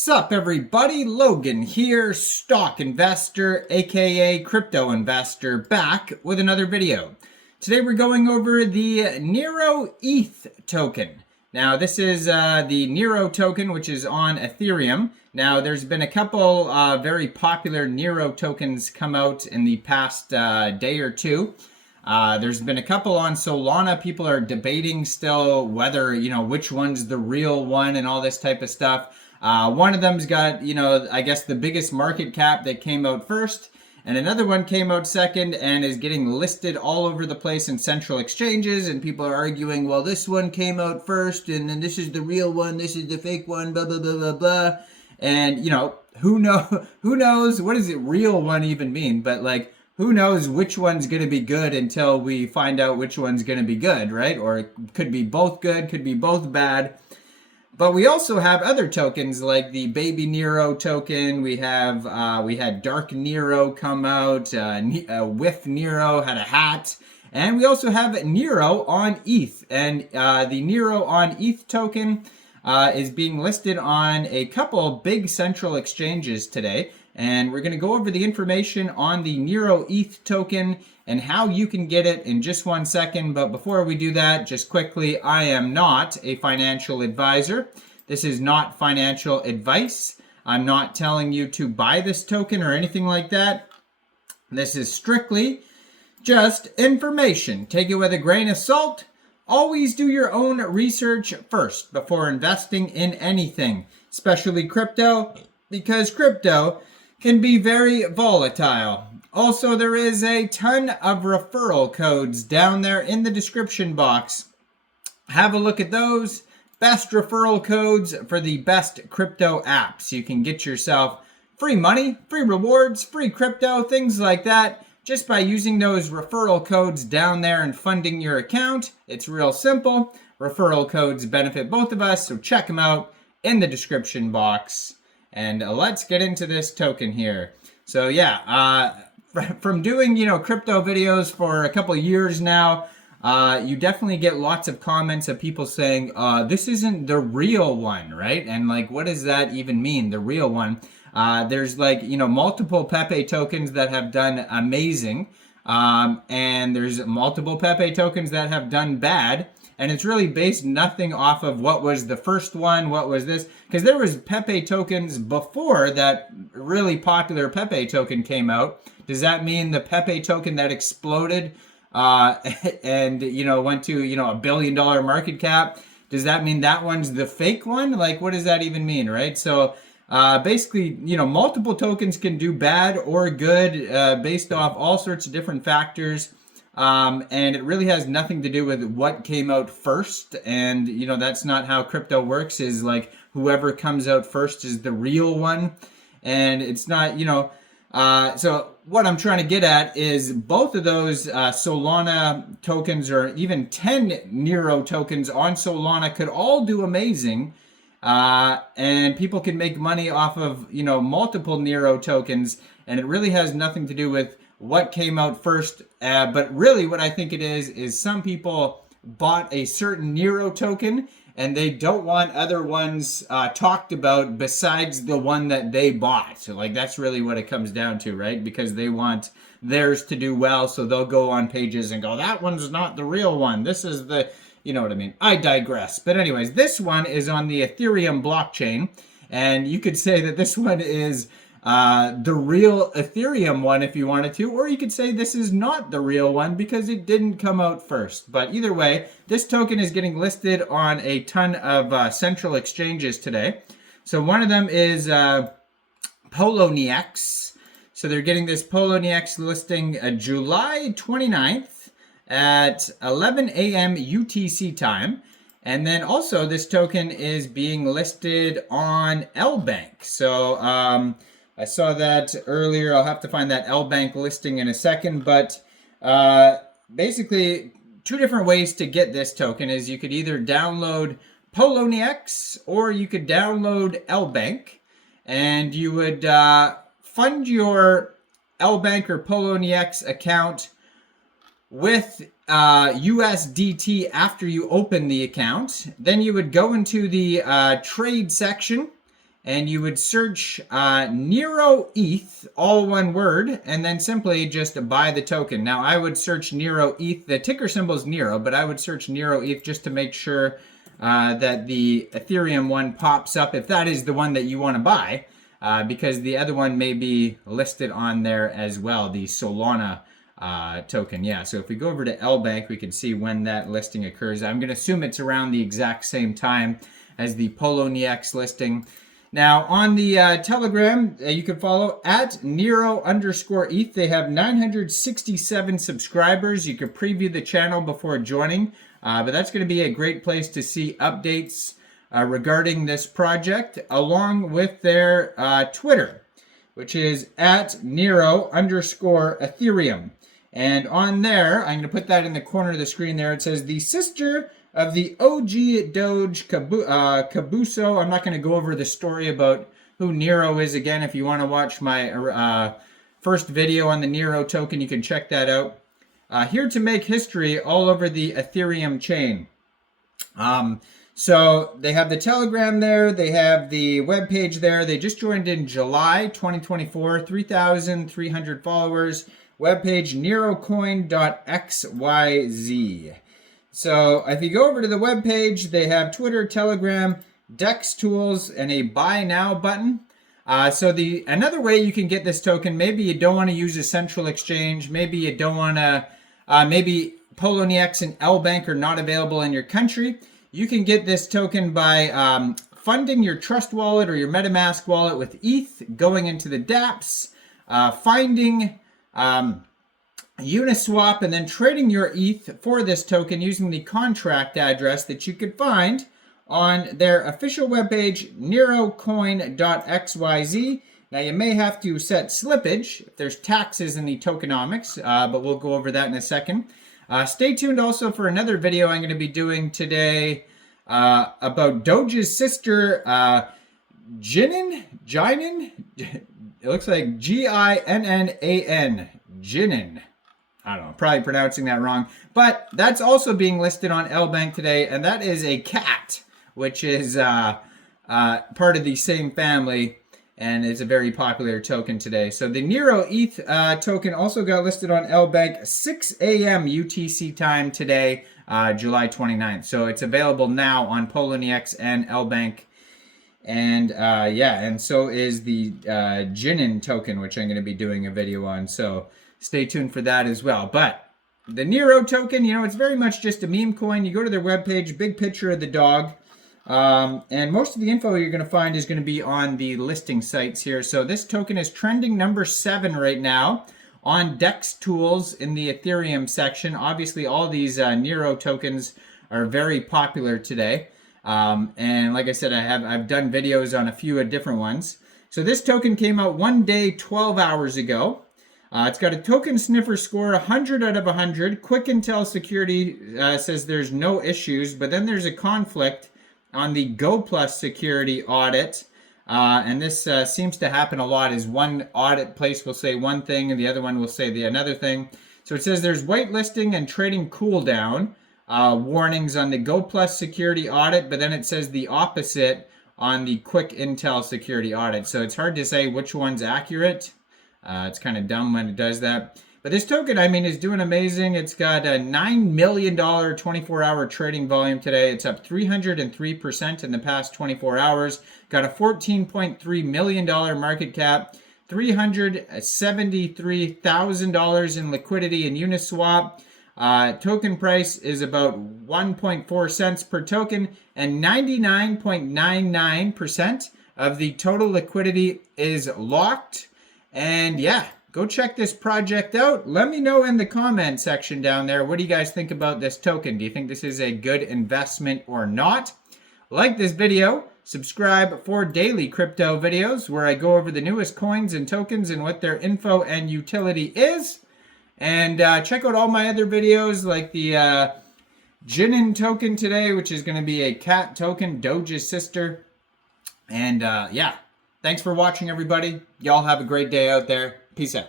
Sup everybody, Logan here, stock investor aka crypto investor, back with another video. Today we're going over the Neiroeth token. Now this is the Neiro token, which is on Ethereum. Now there's been a couple very popular Neiro tokens come out in the past day or two. There's been a couple on Solana. People are debating still whether, which one's the real one and all this type of stuff. One of them's got, I guess the biggest market cap that came out first, and another one came out second and is getting listed all over the place in central exchanges, and people are arguing, well, this one came out first, and then this is the real one, this is the fake one, blah, blah, blah, blah, blah. And, who knows, what does it real one even mean? But like, who knows which one's going to be good until we find out which one's going to be good, right? Or it could be both good, could be both bad. But we also have other tokens like the Baby Neiro token. We had Dark Neiro come out. Whiff Neiro had a hat. And we also have Neiro on ETH. And the Neiro on ETH token is being listed on a couple big central exchanges today. And we're going to go over the information on the Neiroeth token and how you can get it in just 1 second. But before we do that, just quickly, I am not a financial advisor. This is not financial advice. I'm not telling you to buy this token or anything like that. This is strictly just information. Take it with a grain of salt. Always do your own research first before investing in anything, especially crypto, because crypto can be very volatile. Also, there is a ton of referral codes down there in the description box. Have a look at those. Best referral codes for the best crypto apps. You can get yourself free money, free rewards, free crypto, things like that, just by using those referral codes down there and funding your account. It's real simple. Referral codes benefit both of us, so check them out in the description box. And let's get into this token here. So yeah, from doing, crypto videos for a couple years now, you definitely get lots of comments of people saying, this isn't the real one, right? And like, what does that even mean, the real one? There's like, multiple Pepe tokens that have done amazing. And there's multiple Pepe tokens that have done bad. And it's really based nothing off of what was the first one, what was this. Because there was Pepe tokens before that really popular Pepe token came out. Does that mean the Pepe token that exploded and, went to, $1 billion market cap? Does that mean that one's the fake one? Like, what does that even mean, right? So basically, multiple tokens can do bad or good based off all sorts of different factors. And it really has nothing to do with what came out first. And, that's not how crypto works, is like whoever comes out first is the real one. And it's not, so what I'm trying to get at is both of those Solana tokens or even 10 Neiro tokens on Solana could all do amazing. And people can make money off of, multiple Neiro tokens. And it really has nothing to do with what came out first. But really what I think it is some people bought a certain Neiro token and they don't want other ones talked about besides the one that they bought. So like, that's really what it comes down to, right? Because they want theirs to do well. So they'll go on pages and go, that one's not the real one. This is the, you know what I mean? I digress. But anyways, this one is on the Ethereum blockchain. And you could say that this one is the real Ethereum one if you wanted to, or you could say this is not the real one because it didn't come out first. But either way, this token is getting listed on a ton of central exchanges today. So one of them is Poloniex. So they're getting this Poloniex listing July 29th at 11 a.m. UTC time. And then also this token is being listed on Lbank. So I saw that earlier. I'll have to find that Lbank listing in a second. But basically, two different ways to get this token is you could either download Poloniex or you could download Lbank. And you would fund your Lbank or Poloniex account with USDT after you open the account. Then you would go into the trade section and you would search Neiroeth, all one word, and then simply just buy the token. Now, I would search Neiroeth. The ticker symbol is Neiro, but I would search Neiroeth just to make sure that the Ethereum one pops up if that is the one that you want to buy, because the other one may be listed on there as well, the Solana token. Yeah, so if we go over to Lbank, we can see when that listing occurs. I'm going to assume it's around the exact same time as the Poloniex listing. Now, on the Telegram, you can follow at Neiro_ETH. They have 967 subscribers. You can preview the channel before joining, but that's going to be a great place to see updates regarding this project, along with their Twitter, which is at Neiro_Ethereum. And on there, I'm going to put that in the corner of the screen there. It says, the sister of the OG Doge Cabuso. I'm not going to go over the story about who Neiro is again. If you want to watch my first video on the Neiro token, you can check that out. Here to make history all over the Ethereum chain. So they have the Telegram there. They have the webpage there. They just joined in July 2024, 3,300 followers. Webpage neirocoin.xyz. So if you go over to the webpage, they have Twitter, Telegram, DEX tools, and a buy now button. So another way you can get this token, maybe you don't want to use a central exchange, maybe you don't want to, maybe Poloniex and Lbank are not available in your country. You can get this token by funding your Trust wallet or your MetaMask wallet with ETH, going into the dApps, finding Uniswap, and then trading your ETH for this token using the contract address that you could find on their official webpage, neirocoin.xyz. Now, you may have to set slippage if there's taxes in the tokenomics, but we'll go over that in a second. Stay tuned also for another video I'm going to be doing today about Doge's sister, Jinin? It looks like Ginnan. Jinin. I don't know, probably pronouncing that wrong. But that's also being listed on Lbank today, and that is a cat, which is part of the same family, and is a very popular token today. So the Neiroeth token also got listed on Lbank 6 a.m. UTC time today, July 29th. So it's available now on Poloniex and Lbank. And yeah, and so is the Ginnan token, which I'm going to be doing a video on. So stay tuned for that as well. But the Neiro token, you know, it's very much just a meme coin. You go to their webpage, big picture of the dog. And most of the info you're going to find is going to be on the listing sites here. So this token is trending number 7 right now on DEX tools in the Ethereum section. Obviously, all these Neiro tokens are very popular today. And like I said, I've done videos on a few different ones. So this token came out 1 day, 12 hours ago. It's got a token sniffer score 100 out of 100. Quick Intel Security says there's no issues, but then there's a conflict on the Go Plus security audit. And this seems to happen a lot, is one audit place will say one thing and the other one will say another thing. So it says there's whitelisting and trading cooldown warnings on the Go Plus security audit, but then it says the opposite on the Quick Intel security audit. So it's hard to say which one's accurate. It's kind of dumb when it does that. But this token, I mean, is doing amazing. It's got a $9 million 24-hour trading volume today. It's up 303% in the past 24 hours. Got a $14.3 million market cap, $373,000 in liquidity in Uniswap. Token price is about 1.4 cents per token, and 99.99% of the total liquidity is locked. And yeah, go check this project out. Let me know in the comment section down there, what do you guys think about this token? Do you think this is a good investment or not? Like this video, subscribe for daily crypto videos where I go over the newest coins and tokens and what their info and utility is. And check out all my other videos like the Ginnan token today, which is going to be a cat token, Doge's sister. And yeah, thanks for watching, everybody. Y'all have a great day out there. Peace out.